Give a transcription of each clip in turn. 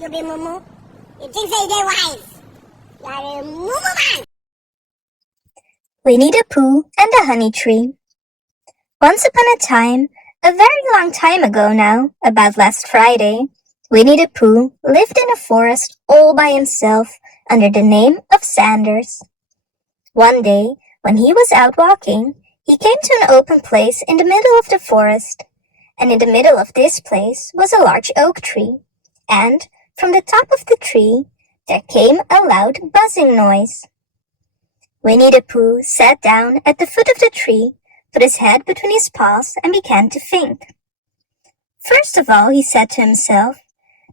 You be moo. You think they wise. You are a moo man. Winnie the Pooh and the Honey Tree. Once upon a time, a very long time ago now, about last Friday, Winnie the Pooh lived in a forest all by himself under the name of Sanders. One day, when he was out walking, he came to an open place in the middle of the forest, and in the middle of this place was a large oak tree, and from the top of the tree there came a loud buzzing noise. Winnie the Pooh sat down at the foot of the tree, put his head between his paws, and began to think. First of all, he said to himself,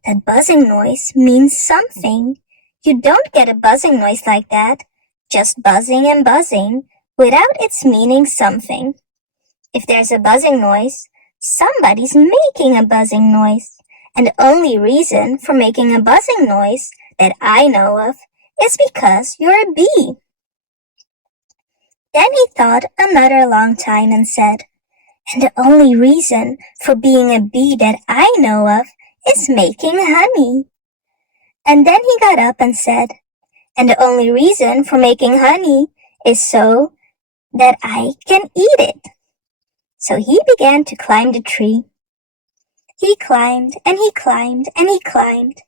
that buzzing noise means something. You don't get a buzzing noise like that, just buzzing and buzzing, without its meaning something. If there's a buzzing noise, somebody's making a buzzing noise, and the only reason for making a buzzing noise that I know of is because you're a bee. Then he thought another long time and said, and the only reason for being a bee that I know of is making honey. And then he got up and said, and the only reason for making honey is so that I can eat it. So he began to climb the tree. He climbed and he climbed and he climbed,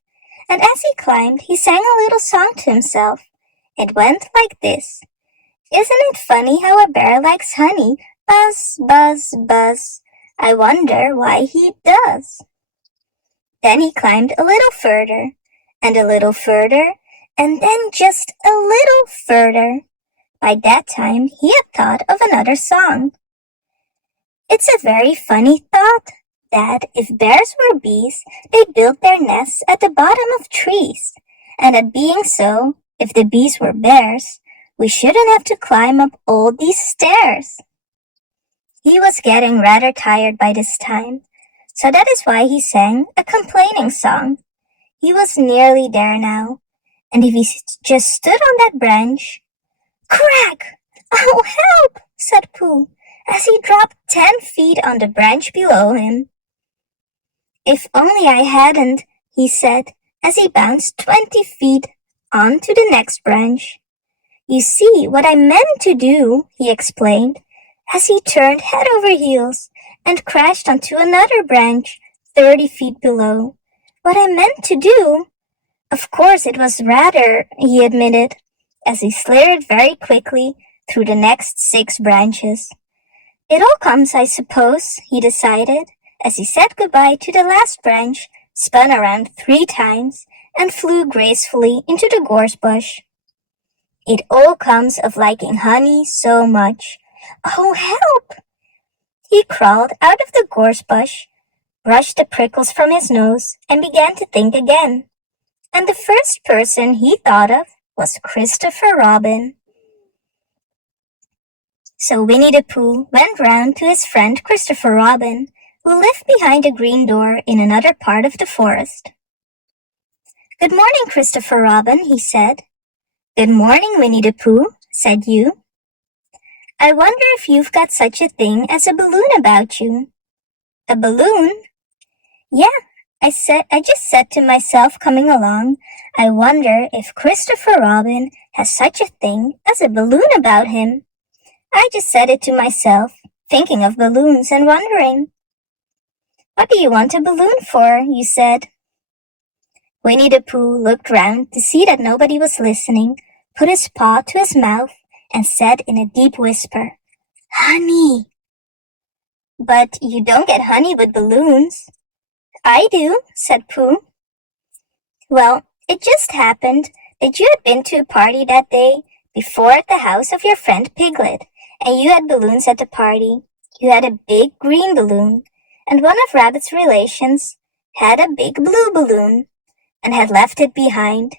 and as he climbed he sang a little song to himself. It went like this. Isn't it funny how a bear likes honey? Buzz, buzz, buzz. I wonder why he does. Then he climbed a little further, and a little further, and then just a little further. By that time he had thought of another song. It's a very funny thought that if bears were bees, they built their nests at the bottom of trees, and that being so, if the bees were bears, we shouldn't have to climb up all these stairs. He was getting rather tired by this time, so that is why he sang a complaining song. He was nearly there now, and if he just stood on that branch... Crack! Oh, help! Said Pooh, as he dropped 10 feet on the branch below him. If only I hadn't, he said, as he bounced 20 feet on to the next branch. You see, what I meant to do, he explained, as he turned head over heels and crashed onto another branch 30 feet below. What I meant to do? Of course it was rather, he admitted, as he slithered very quickly through the next 6 branches. It all comes, I suppose, he decided, as he said goodbye to the last branch, spun around 3 times, and flew gracefully into the gorse bush. It all comes of liking honey so much. Oh, help! He crawled out of the gorse bush, brushed the prickles from his nose, and began to think again. And the first person he thought of was Christopher Robin. So Winnie the Pooh went round to his friend Christopher Robin, who lived behind a green door in another part of the forest. Good morning, Christopher Robin, he said. Good morning, Winnie the Pooh, said you. I wonder if you've got such a thing as a balloon about you. A balloon? Yeah, I just said to myself coming along, I wonder if Christopher Robin has such a thing as a balloon about him. I just said it to myself, thinking of balloons and wondering. What do you want a balloon for? You said. Winnie the Pooh looked round to see that nobody was listening, put his paw to his mouth, and said in a deep whisper, Honey! But you don't get honey with balloons. I do, said Pooh. Well, it just happened that you had been to a party that day before at the house of your friend Piglet, and you had balloons at the party. You had a big green balloon, and one of Rabbit's relations had a big blue balloon, and had left it behind,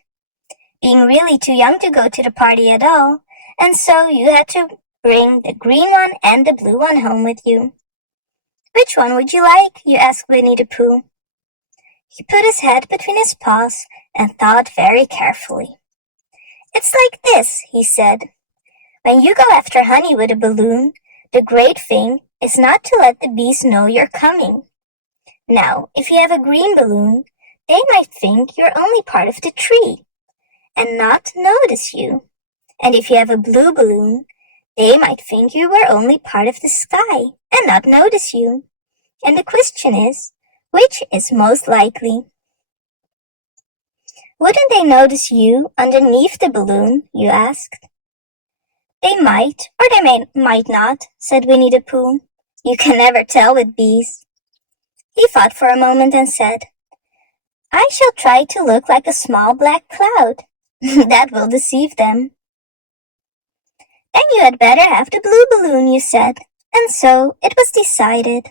being really too young to go to the party at all, and so you had to bring the green one and the blue one home with you. Which one would you like? You asked Winnie the Pooh. He put his head between his paws and thought very carefully. It's like this, he said. When you go after honey with a balloon, the great thing is not to let the bees know you're coming. Now, if you have a green balloon, they might think you're only part of the tree and not notice you. And if you have a blue balloon, they might think you were only part of the sky and not notice you. And the question is, which is most likely? Wouldn't they notice you underneath the balloon, you asked. They might, or they might not, said Winnie the Pooh. You can never tell with bees. He thought for a moment and said, I shall try to look like a small black cloud. That will deceive them. Then you had better have the blue balloon, you said, and so it was decided.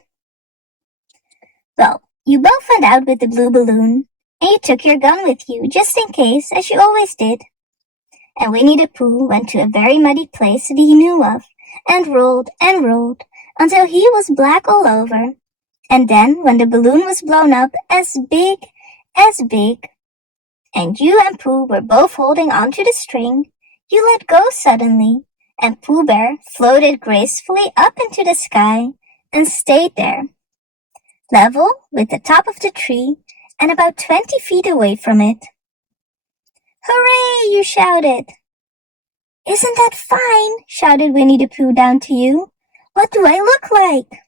Well, you both went out with the blue balloon, and you took your gun with you, just in case, as you always did. And Winnie the Pooh went to a very muddy place that he knew of, and rolled, until he was black all over. And then, when the balloon was blown up as big, and you and Pooh were both holding onto the string, you let go suddenly, and Pooh Bear floated gracefully up into the sky and stayed there, level with the top of the tree and about 20 feet away from it. Hooray! You shouted. Isn't that fine? Shouted Winnie the Pooh down to you. What do I look like?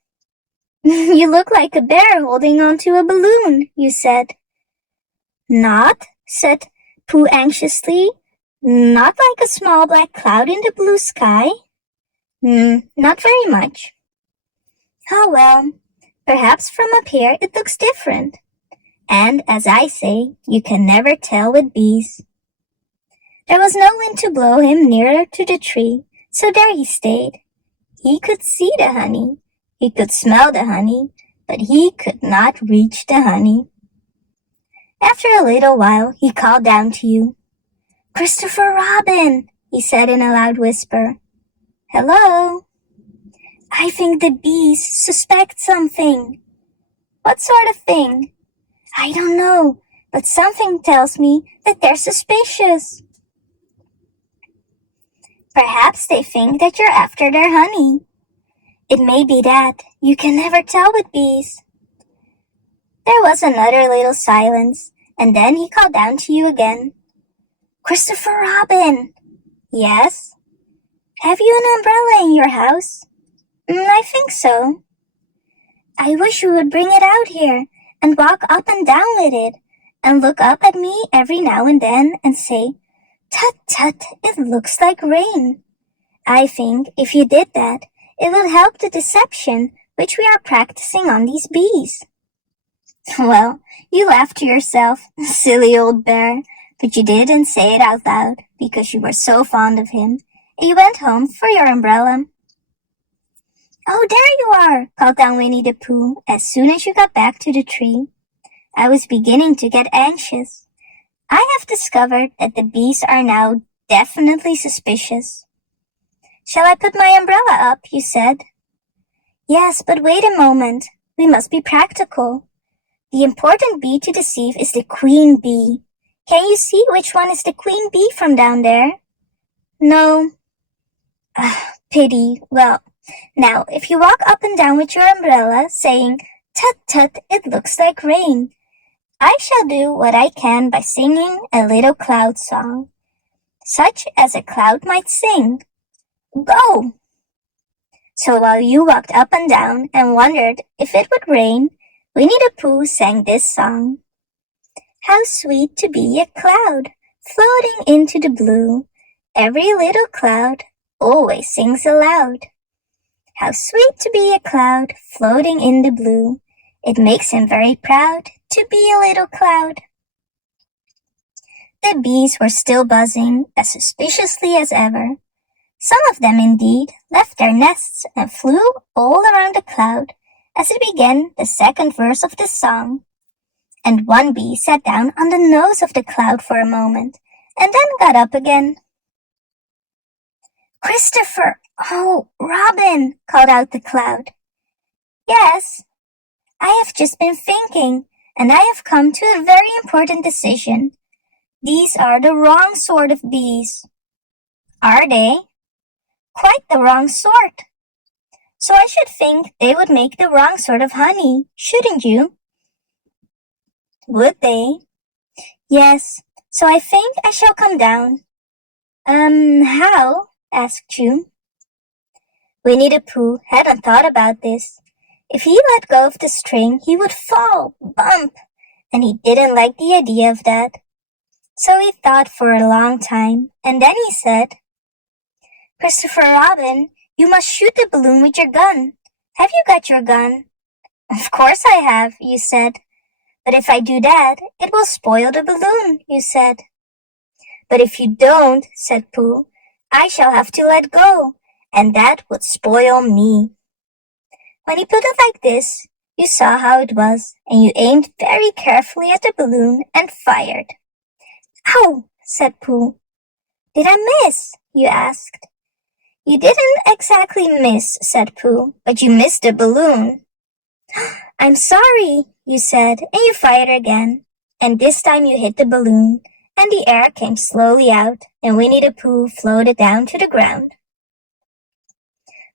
You look like a bear holding onto a balloon, you said. Not, said Pooh anxiously. Not like a small black cloud in the blue sky? Not very much. Oh well, perhaps from up here it looks different. And, as I say, you can never tell with bees. There was no wind to blow him nearer to the tree, so there he stayed. He could see the honey, he could smell the honey, but he could not reach the honey. After a little while, he called down to you. Christopher Robin, he said in a loud whisper. Hello? I think the bees suspect something. What sort of thing? I don't know, but something tells me that they're suspicious. Perhaps they think that you're after their honey. It may be that. You can never tell with bees. There was another little silence, and then he called down to you again. Christopher Robin. Yes? Have you an umbrella in your house? I think so. I wish you would bring it out here and walk up and down with it and look up at me every now and then and say, Tut, tut, it looks like rain. I think if you did that, it would help the deception which we are practicing on these bees. Well, you laughed to yourself, silly old bear, but you didn't say it out loud because you were so fond of him, and you went home for your umbrella. Oh, there you are, called down Winnie the Pooh as soon as you got back to the tree. I was beginning to get anxious. I have discovered that the bees are now definitely suspicious. Shall I put my umbrella up, you said. Yes, but wait a moment. We must be practical. The important bee to deceive is the queen bee. Can you see which one is the queen bee from down there? No. Pity. Well, now, if you walk up and down with your umbrella, saying, Tut, tut, it looks like rain, I shall do what I can by singing a little cloud song, such as a cloud might sing. Go! So while you walked up and down and wondered if it would rain, Winnie the Pooh sang this song. How sweet to be a cloud, floating into the blue. Every little cloud always sings aloud. How sweet to be a cloud, floating in the blue. It makes him very proud to be a little cloud. The bees were still buzzing as suspiciously as ever. Some of them, indeed, left their nests and flew all around the cloud as it began the second verse of the song. And one bee sat down on the nose of the cloud for a moment and then got up again. Christopher! Oh, Robin! Called out the cloud. Yes, I have just been thinking, and I have come to a very important decision. These are the wrong sort of bees. Are they? Quite the wrong sort. So I should think they would make the wrong sort of honey, shouldn't you? Would they? Yes, so I think I shall come down. How? Asked June. Winnie the Pooh hadn't thought about this. If he let go of the string, he would fall, bump, and he didn't like the idea of that. So he thought for a long time, and then he said, Christopher Robin, you must shoot the balloon with your gun. Have you got your gun? Of course I have, you said. But if I do that, it will spoil the balloon, you said. But if you don't, said Pooh, I shall have to let go, and that would spoil me. When he put it like this, you saw how it was, and you aimed very carefully at the balloon and fired. Ow, said Pooh. Did I miss? You asked. You didn't exactly miss, said Pooh, but you missed the balloon. I'm sorry, you said, and you fired again. And this time you hit the balloon, and the air came slowly out, and Winnie the Pooh floated down to the ground.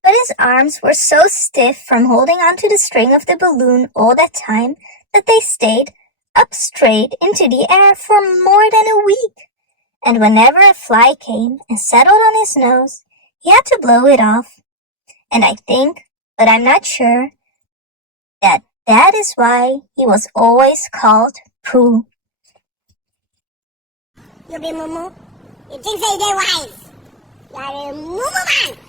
But his arms were so stiff from holding onto the string of the balloon all that time that they stayed up straight into the air for more than a week. And whenever a fly came and settled on his nose, he had to blow it off. And I think, but I'm not sure, that is why he was always called Pooh. You be moo. You think say they wise. You are a moo man.